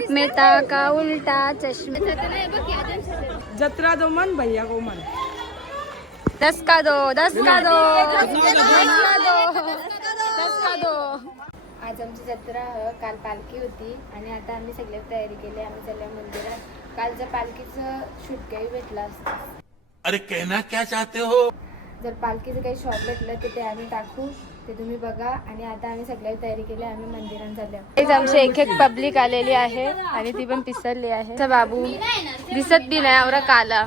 तारक मेहता का उल्टा चष्मा। जत्रा दो मन भैया को मन। 10 का 2 10 का 2 10 का 2। आज आमची जत्रा काल पालखी होती आणि आता आम्ही सगळे तयारी केली. आम्ही चाललो मंदिरात. कालच्या पालखीचं शूट काही भेटलं असतं. अरे कहना क्या चाहते हो? जर पालखीचं काही शॉट भेटलं तर ते आम्ही टाकू, ते तुम्ही बघा. आणि आता आम्ही सगळ्या तयारी केली. आम्ही मंदिरात चाललो. आमची एक पब्लिक आलेली आहे आणि ती पण पिसरली आहे. बाबू दिसत बी नाही आवरा काला.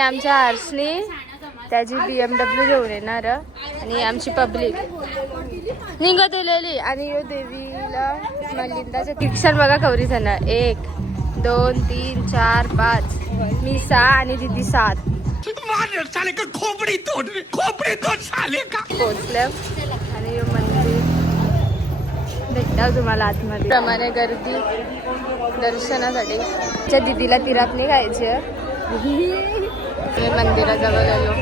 आमच्या आर्सनी त्याची BMW घेऊन येणार आणि आमची पब्लिक निघत आलेली. आणि देवीला मलिंदाच्या शिक्षण बघा कवरी जण 1 2 3 4 5 मी 6 आणि दीदी 7 पोहोचलं. आणि मंदिर भेटतं तुम्हाला आतमध्ये. प्रमाणे गर्दी दर्शनासाठी. त्या दीदीला तिराप निघायची. मंदिराजवळ गेलो.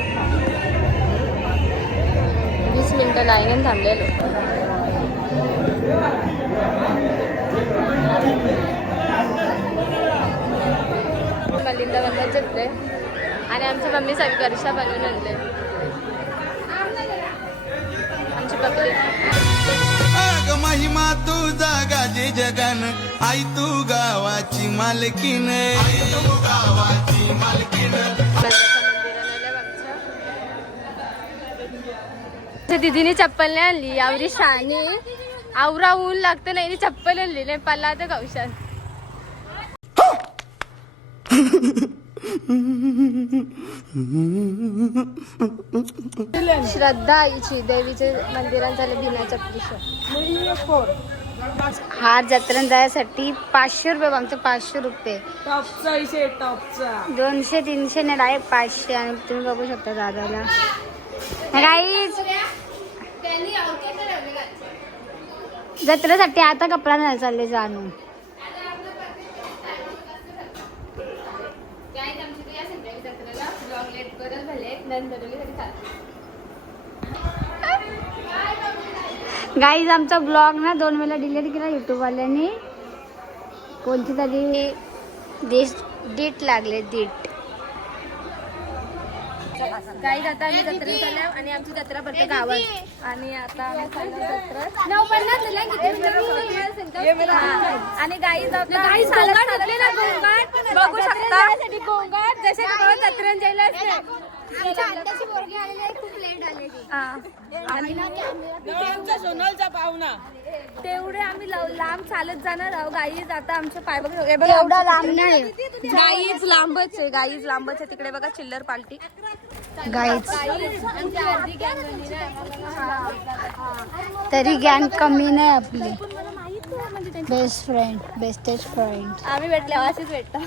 20 मिनिटं लाईन थांबलेलो. मलिंदा बनवायच घेतले आणि आमची मम्मी सगळी करशा बनवून आणले. आमची पब्लिक महिमा तुझा गाजे जगन आई तू गावाची मालकीन. दीदीने चप्पल नाही आणली. आवरी शानी आवरा ऊन लागतं नाही चप्पल आणली नाही. पल्ला तर कौशाल. श्रद्धा आईची देवीचे मंदिरात झालं बिनाच्या हार जत्रण जायसाठी 500 रुपये. आमचं 500 रुपये. 200 300 ने डायरेक्ट 500. आणि तुम्ही बघू शकता दादाला गाईज जत्रेसाठी आता कपडा नाही चालले जाणून. गाईज आमचा ब्लॉग ना 2 वेळा डिलीट केला युट्यूब वाल्यांनी. कोणती तरी डेट लागले डेट. गाईज आता आम्ही जत्रेत चाललो आणि आमची जत्रा पडते गावात. आणि आता आम्ही चाललो जत्रेत. आणि गाईज बघू शकता गोंगाट जसे जत्रेत जायला असते. तेवढे आम्ही लांब चालत जाणार आहोत. गाईज आता आमच्या पाय बघ एवढा लांब नाही. गाईज लांबच आहे. गाईज लांबच आहे. तिकडे बघा चिल्लर पार्टी. गाईज तरी गँग कमी नाही आपली. Best friend bestest friend. आम्ही भेटले अशीच भेटतो.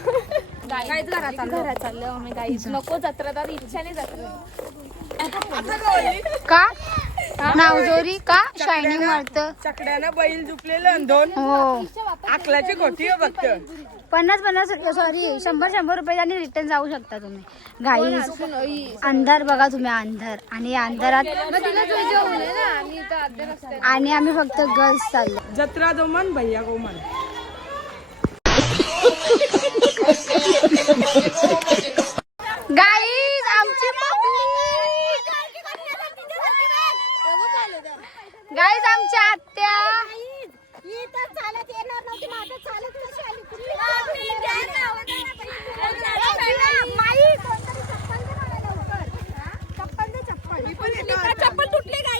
गाईज घरात चाललो आम्ही. गाईज नको जत्रा तर इच्छा नाही जत्रा का नावजोरी का शायनिंग मारत. चकड्यानं बैल झुपलेलं 2 हो आकलाची खोटी फक्त 50 सॉरी 100 रुपयाने रिटर्न जाऊ शकता तुम्ही. गाईज अंधार बघा तुम्ही अंधार. आणि अंधारात आणि आम्ही फक्त गर्ल्स चाललो. जत्रा दो मन भैया को मन. गाईज आमची गाईज आमच्या आत्या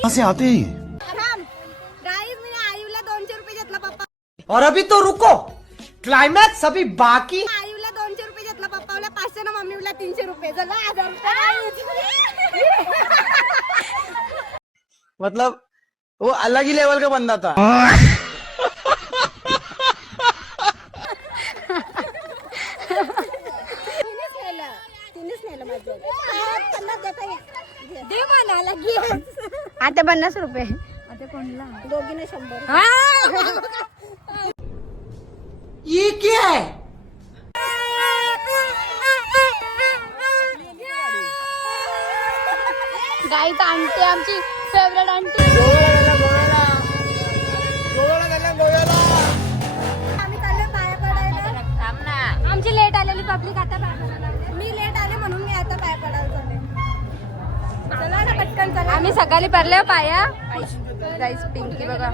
से आते ही आयुला 200 रुपये घेतला पप्पा. और अभी तो रुको क्लाइमैक्स अभी बाकी. आयुला 200 रुपये घेतला पप्पाला 500 ना मम्मीला 300 रुपये झाला 1000 मतलब वो अलग ही लेवल का बंदा था. आता 50 रुपये. आता कोणला दोघीने 100. ये क्या है? गाईत आणते आमची फेवरेट आंटी. आमची लेट आलेली पब्लिक आता मी लेट आले म्हणून मी आता पाय पडायला चालले. चला ना पटकन चला. आम्ही सकाळी भरल्या पाया. गाईस पिंकी बघा,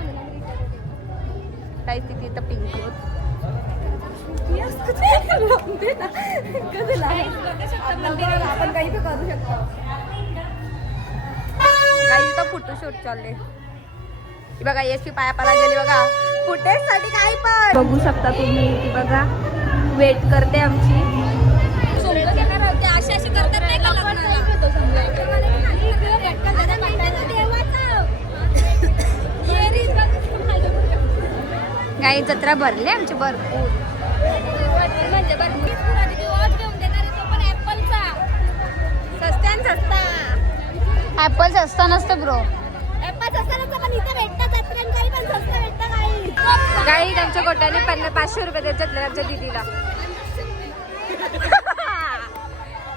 गाईस तिथे तर पिंकी आपण काही पण करू शकतो. गाईस तर फोटोशूट चालले. ही बघा यशवी पाया पडायला गेली बघा, फुटेज साठी काही पण बघू शकता तुम्ही. ती बघा वेट करते आमची. अशी करतात नाही का गाई जत्रा भरली आमची भरपूर. म्हणजे स्वस्त्यान स्वस्ता ऍपल सस्ता नसतं ब्रो. ऍपल स्वस्ता नसतं पण इथे भेटतात. काही पण स्वस्त भेटतं काही. गाई त्यांच्या गोट्याने 500 रुपये देतात आमच्या दिदीला.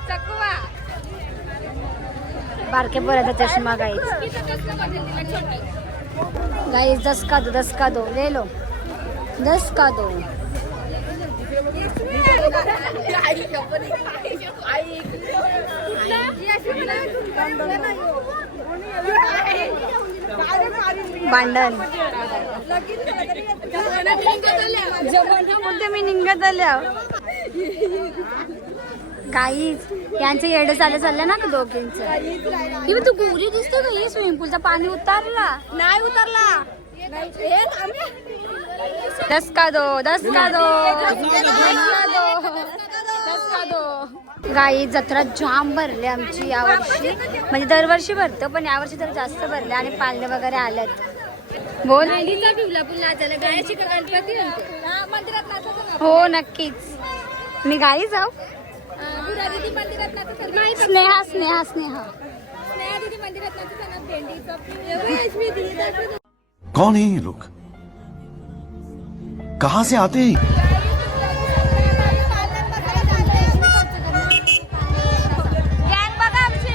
चकवा बारके पोराचा चष्मा गाईच. गाईस 10 का दो ले लो, 10 का दो. भांडण बोलते मी निघत आल्या. काहीच यांचे येडे चालले ना दोघींचं. तू गोरी दिसते का? स्विमिंग पूलचं पाणी उतरला नाही उतरला. 10 का दो, 10 का दो, 10 का दो. गाई जत्रा जाम भरली आमची यावर्षी. म्हणजे दरवर्षी भरतो पण यावर्षी तर जास्त भरले आणि पालणे वगैरे आल्यात. बोल. हो नक्कीच. मी गाई जाऊ. स्नेहा स्नेहा स्नेहा कौन है ये लोग, कहाँ से आते हैं? गॅंग बघा आमची.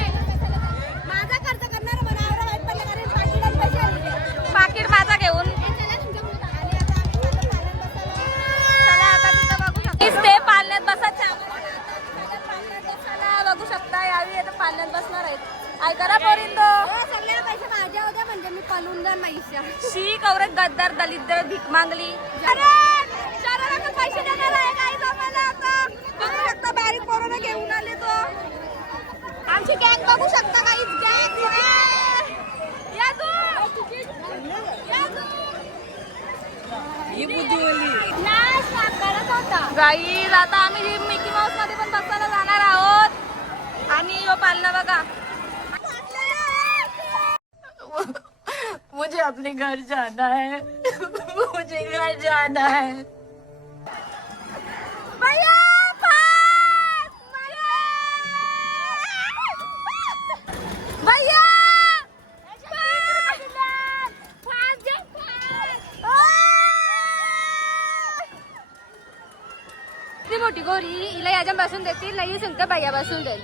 माझा खर्च करणार म्हणावं वाईट पण करेल. पाकिटात पैसे आले. पाकिट माझा घेऊन चला आता तिथं बघू शकता. ते पालण्यात बसायचं. चला बघू शकता यावी आता पालण्यात बसणार आहेत. ऐका ना पोरिंदो. सगळे पैसे माझ्या होत्या म्हणजे मी पळून जाणार पैसा. शी कवरे गद्दार दलित भीक मागली. अरे शहराला पैसे देणार आहे काही जमायला आता. बघू शकता बारीक पोरांना घेऊन आले तो. आमची गँग बघू शकता काहीच गँग. या तू नाही करत होता. गाईज आता आम्ही मिकी माऊस मध्ये पण बसायला जाणार आहोत. आणि यो पालना बघा. मुझे अपने घर जाना है. मुझे घर जाना है. भैया भैया ती मोठी गोरी हिला याच्या बसून देतील नाही सांगते भैया बसून देईल.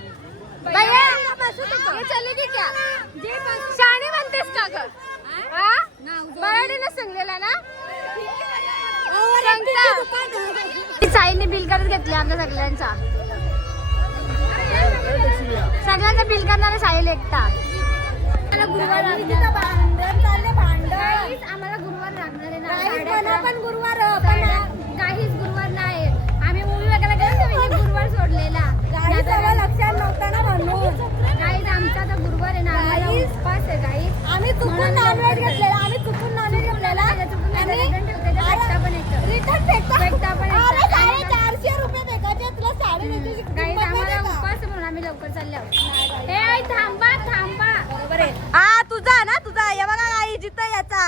भैया ये चलेगी क्या? शाणी म्हणतेस का ग? मराठीला सांगलेला ना. साईने बिल करत घेतले आमच्या सगळ्यांचा बिल करणारे साईल एकटा. गुरुवार आम्हाला गुरुवार लागणार आहे ना. पण गुरुवार काहीच गुरुवार नाही. आम्ही मूवी वगैरे गेलो गुरुवार सोडलेला. लक्षात नव्हता ना म्हणून. काहीच आमचा तर गुरुवार आहे ना. उपवास आहे काही. आम्ही चुकून नॉनव्हेज घेतलेला. रिटर्न फेकता पण 450 रुपये फेकायचे. तुला 450 काही आम्हाला उपवास आहे म्हणून आम्ही लवकर चालले आहोत. थांबा बरोबर आहे. हा तुझा ना तुझा. या बघा आई जिथं याचा